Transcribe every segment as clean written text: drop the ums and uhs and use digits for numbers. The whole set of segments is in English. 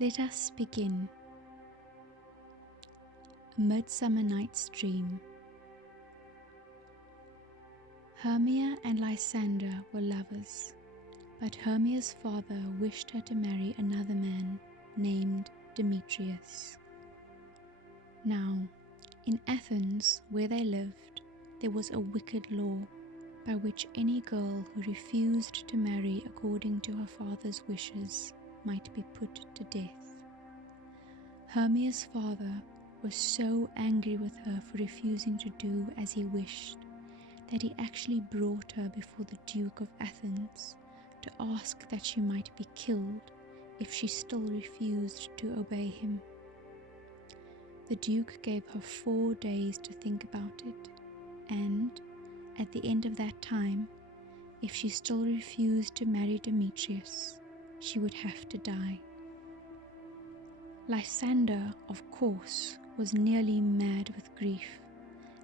Let us begin. A Midsummer Night's Dream. Hermia and Lysander were lovers, but Hermia's father wished her to marry another man named Demetrius. Now, in Athens, where they lived, there was a wicked law by which any girl who refused to marry according to her father's wishes might be put to death. Hermia's father was so angry with her for refusing to do as he wished that he actually brought her before the Duke of Athens to ask that she might be killed if she still refused to obey him. The Duke gave her 4 days to think about it, and at the end of that time, if she still refused to marry Demetrius, she would have to die. Lysander, of course, was nearly mad with grief,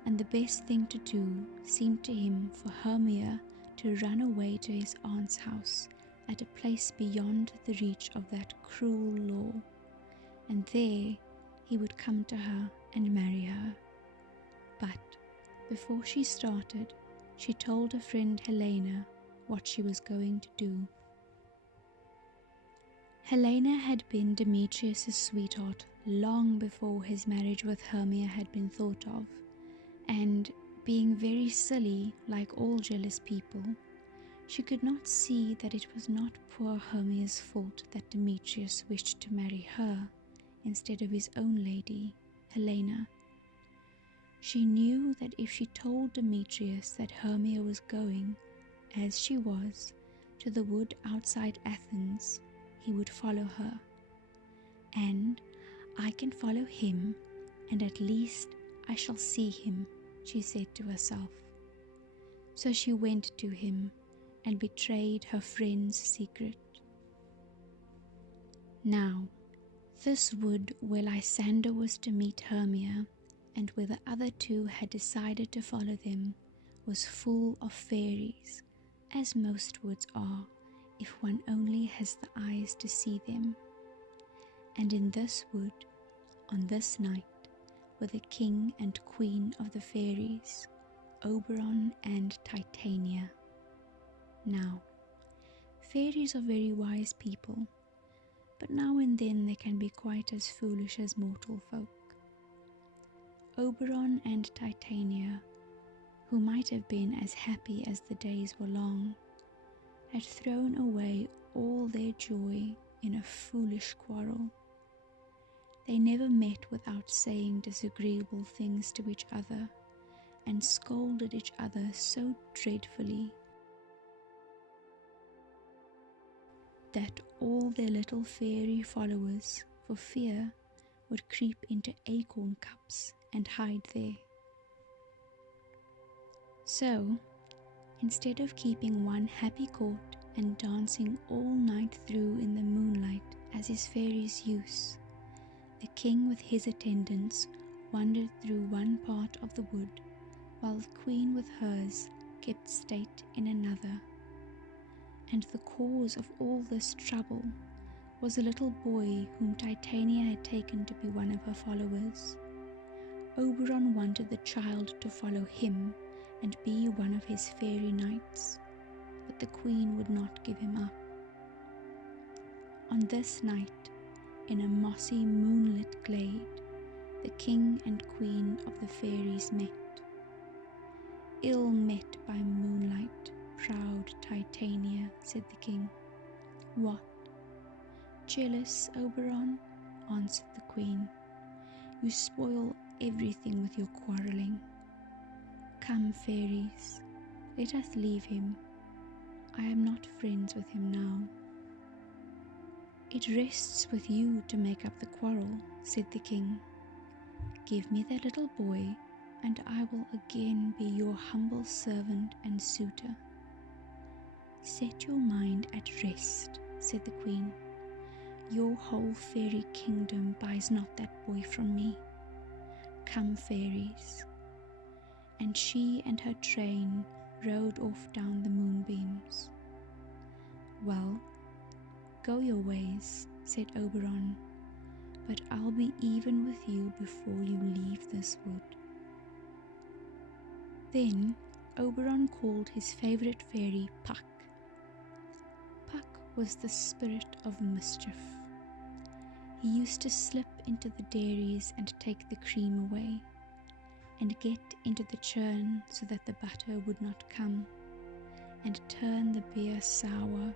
and the best thing to do seemed to him for Hermia to run away to his aunt's house at a place beyond the reach of that cruel law, and there he would come to her and marry her. But before she started, she told her friend Helena what she was going to do. Helena had been Demetrius' sweetheart long before his marriage with Hermia had been thought of, and being very silly like all jealous people, she could not see that it was not poor Hermia's fault that Demetrius wished to marry her instead of his own lady, Helena. She knew that if she told Demetrius that Hermia was going, as she was, to the wood outside Athens, he would follow her. And I can follow him, and at least I shall see him, she said to herself. So she went to him and betrayed her friend's secret. Now, this wood where Lysander was to meet Hermia, and where the other two had decided to follow them, was full of fairies, as most woods are, if one only has the eyes to see them. And in this wood, on this night, were the king and queen of the fairies, Oberon and Titania. Now, fairies are very wise people, but now and then they can be quite as foolish as mortal folk. Oberon and Titania, who might have been as happy as the days were long, had thrown away all their joy in a foolish quarrel. They never met without saying disagreeable things to each other, and scolded each other so dreadfully that all their little fairy followers, for fear, would creep into acorn cups and hide there. So, instead of keeping one happy court and dancing all night through in the moonlight as his fairies used, the king with his attendants wandered through one part of the wood, while the queen with hers kept state in another. And the cause of all this trouble was a little boy whom Titania had taken to be one of her followers. Oberon wanted the child to follow him and be one of his fairy knights, but the queen would not give him up. On this night, in a mossy moonlit glade, the king and queen of the fairies met. "Ill met by moonlight, proud Titania," said the king. "What? Jealous, Oberon?" answered the queen. "You spoil everything with your quarrelling. Come, fairies, let us leave him. I am not friends with him now." "It rests with you to make up the quarrel," said the king. "Give me that little boy, and I will again be your humble servant and suitor." "Set your mind at rest," said the queen. "Your whole fairy kingdom buys not that boy from me. Come, fairies." And she and her train rode off down the moonbeams. "Well, go your ways," said Oberon, "but I'll be even with you before you leave this wood." Then Oberon called his favourite fairy Puck. Puck was the spirit of mischief. He used to slip into the dairies and take the cream away, and get into the churn so that the butter would not come, and turn the beer sour,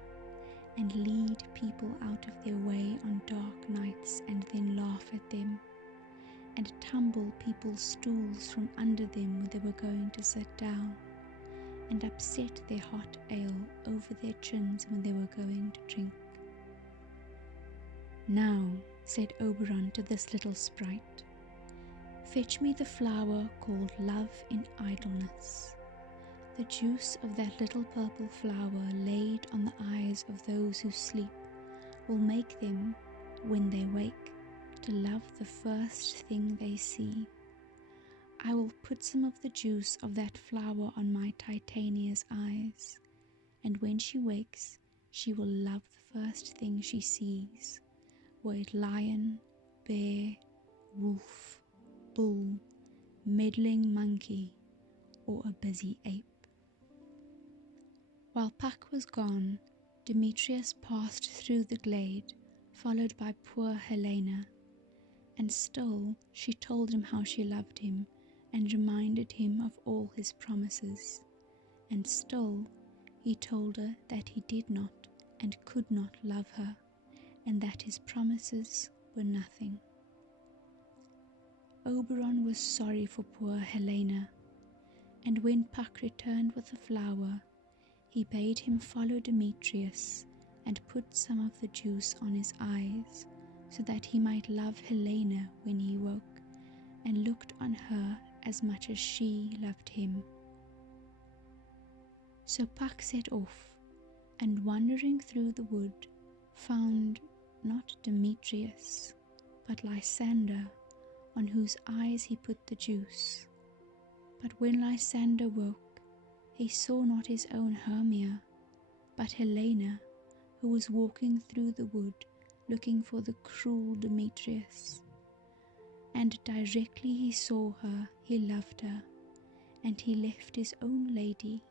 and lead people out of their way on dark nights and then laugh at them, and tumble people's stools from under them when they were going to sit down, and upset their hot ale over their chins when they were going to drink. "Now," said Oberon to this little sprite, "fetch me the flower called Love in Idleness. The juice of that little purple flower laid on the eyes of those who sleep will make them, when they wake, to love the first thing they see. I will put some of the juice of that flower on my Titania's eyes, and when she wakes, she will love the first thing she sees, were it lion, bear, wolf, bull, meddling monkey, or a busy ape." While Puck was gone, Demetrius passed through the glade, followed by poor Helena, and still she told him how she loved him, and reminded him of all his promises, and still he told her that he did not and could not love her, and that his promises were nothing. Oberon was sorry for poor Helena, and when Puck returned with the flower, he bade him follow Demetrius and put some of the juice on his eyes, so that he might love Helena when he woke, and looked on her as much as she loved him. So Puck set off, and wandering through the wood, found not Demetrius, but Lysander, on whose eyes he put the juice. But when Lysander woke, he saw not his own Hermia, but Helena, who was walking through the wood looking for the cruel Demetrius. And directly he saw her, he loved her, and he left his own lady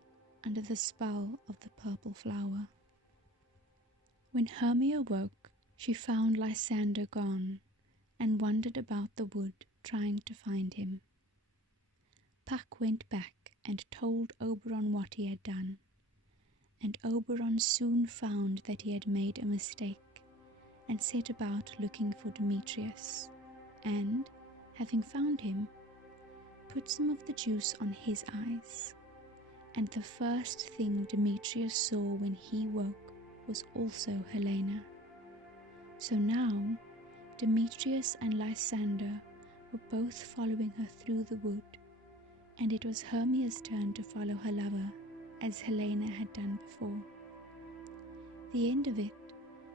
under the spell of the purple flower. When Hermia woke, she found Lysander gone, and wandered about the wood trying to find him. Puck went back and told Oberon what he had done, and Oberon soon found that he had made a mistake, and set about looking for Demetrius, and, having found him, put some of the juice on his eyes, and the first thing Demetrius saw when he woke was also Helena. So now Demetrius and Lysander were both following her through the wood, and it was Hermia's turn to follow her lover, as Helena had done before. The end of it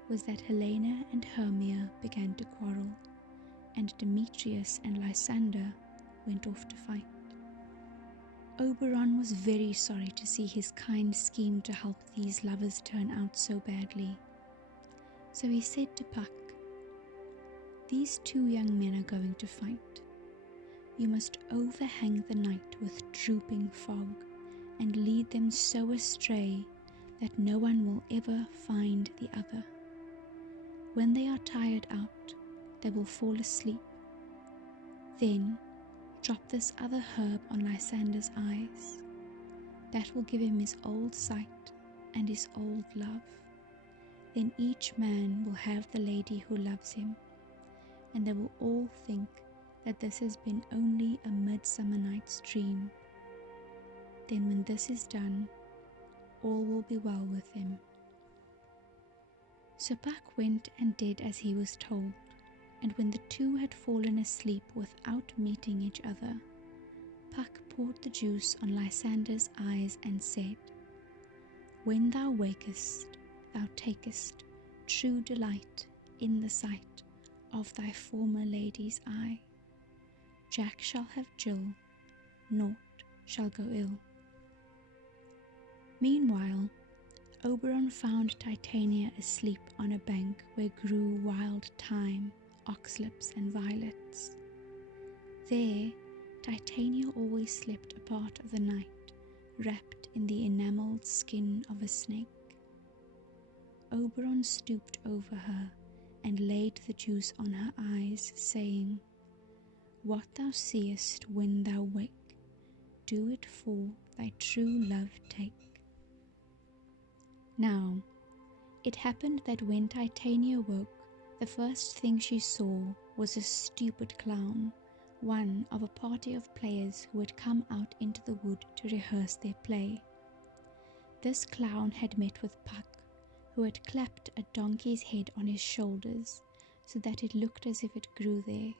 was that Helena and Hermia began to quarrel, and Demetrius and Lysander went off to fight. Oberon was very sorry to see his kind scheme to help these lovers turn out so badly. So he said to Puck, "These two young men are going to fight. You must overhang the night with drooping fog, and lead them so astray that no one will ever find the other. When they are tired out, they will fall asleep. Then drop this other herb on Lysander's eyes. That will give him his old sight and his old love. Then each man will have the lady who loves him, and they will all think that this has been only a midsummer night's dream. Then when this is done, all will be well with him." So Puck went and did as he was told, and when the two had fallen asleep without meeting each other, Puck poured the juice on Lysander's eyes and said, "When thou wakest, thou takest true delight in the sight of thy former lady's eye. Jack shall have Jill, naught shall go ill." Meanwhile, Oberon found Titania asleep on a bank where grew wild thyme, oxlips and violets. There, Titania always slept a part of the night, wrapped in the enamelled skin of a snake. Oberon stooped over her and laid the juice on her eyes, saying, "What thou seest when thou wake, do it for thy true love take." Now, it happened that when Titania woke, the first thing she saw was a stupid clown, one of a party of players who had come out into the wood to rehearse their play. This clown had met with Puck, who had clapped a donkey's head on his shoulders so that it looked as if it grew there.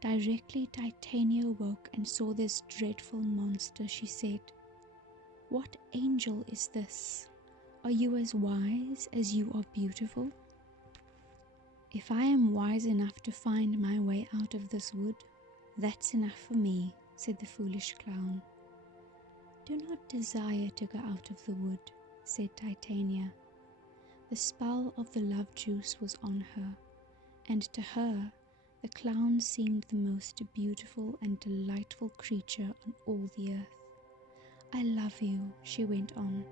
Directly Titania woke and saw this dreadful monster, she said, "What angel is this? Are you as wise as you are beautiful?" "If I am wise enough to find my way out of this wood, that's enough for me," said the foolish clown. "Do not desire to go out of the wood," said Titania. The spell of the love juice was on her, and to her the clown seemed the most beautiful and delightful creature on all the earth. "I love you," she went on.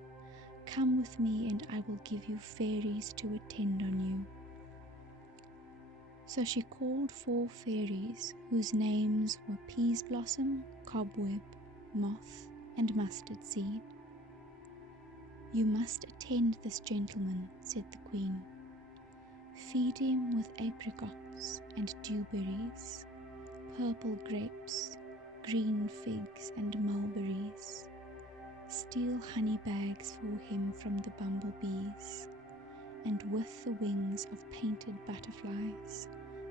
"Come with me and I will give you fairies to attend on you." So she called 4 fairies, whose names were Peas Blossom, Cobweb, Moth, and Mustard Seed. "You must attend this gentleman," said the queen. "Feed him with apricots and dewberries, purple grapes, green figs and mulberries. Steal honey bags for him from the bumblebees, and with the wings of painted butterflies,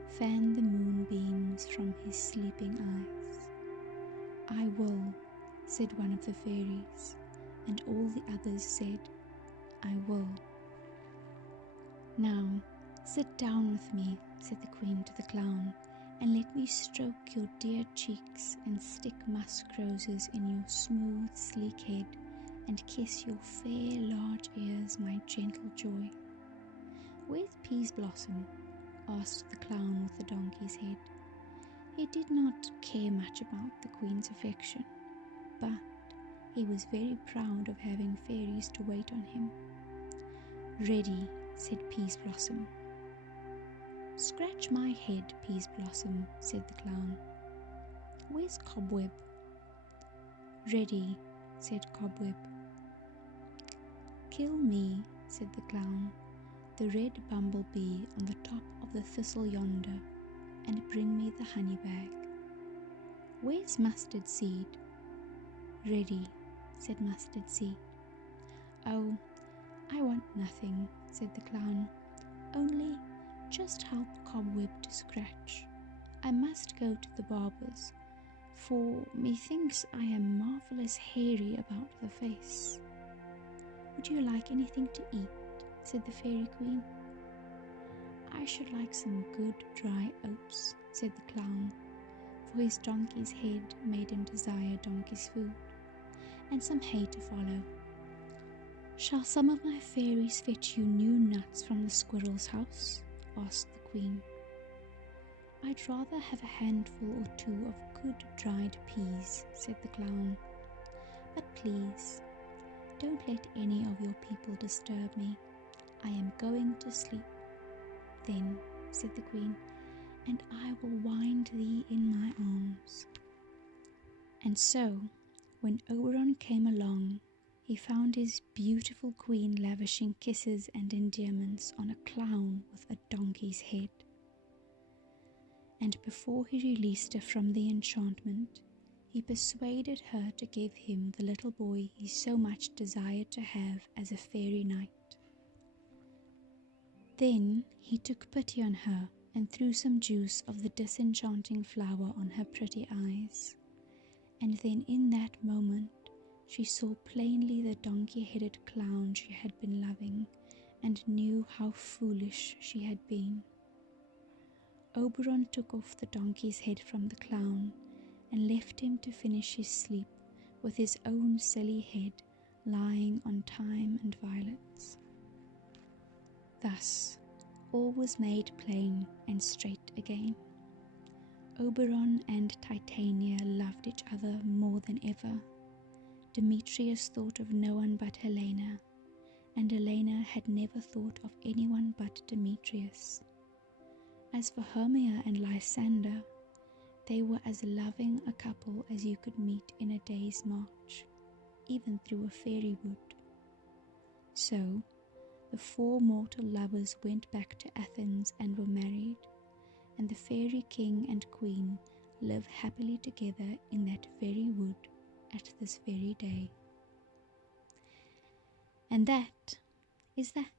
fan the moonbeams from his sleeping eyes." "I will," said one of the fairies, and all the others said, "I will." "Now, sit down with me," said the queen to the clown, "and let me stroke your dear cheeks and stick musk roses in your smooth, sleek head and kiss your fair, large ears, my gentle joy." "Where's Peas Blossom?" asked the clown with the donkey's head. He did not care much about the queen's affection, but he was very proud of having fairies to wait on him. "Ready," said Peas Blossom. "Scratch my head, Peas Blossom," said the clown. "Where's Cobweb?" "Ready," said Cobweb. "Kill me," said the clown, "the red bumblebee on the top of the thistle yonder, and bring me the honey bag." "Where's Mustard Seed?" "Ready," said Mustard Seed. "Oh, I want nothing," said the clown, "only just help Cobweb to scratch. I must go to the barber's, for methinks I am marvellous hairy about the face." "Would you like anything to eat?" said the fairy queen. "I should like some good dry oats," said the clown, for his donkey's head made him desire donkey's food, "and some hay to follow." "Shall some of my fairies fetch you new nuts from the squirrel's house?" asked the queen. "I'd rather have a handful or 2 of good dried peas," said the clown. "But please, don't let any of your people disturb me. I am going to sleep." "Then," said the queen, "and I will wind thee in my arms." And so, when Oberon came along, he found his beautiful queen lavishing kisses and endearments on a clown with a donkey's head. And before he released her from the enchantment, he persuaded her to give him the little boy he so much desired to have as a fairy knight. Then he took pity on her and threw some juice of the disenchanting flower on her pretty eyes. And then in that moment she saw plainly the donkey-headed clown she had been loving, and knew how foolish she had been. Oberon took off the donkey's head from the clown, and left him to finish his sleep with his own silly head lying on thyme and violets. thus all was made plain and straight again. Oberon and Titania loved each other more than ever. Demetrius thought of no one but Helena, and Helena had never thought of anyone but Demetrius. As for Hermia and Lysander, they were as loving a couple as you could meet in a day's march, even through a fairy wood. So, the 4 mortal lovers went back to Athens and were married, and the fairy king and queen live happily together in that very wood at this very day. And that is that.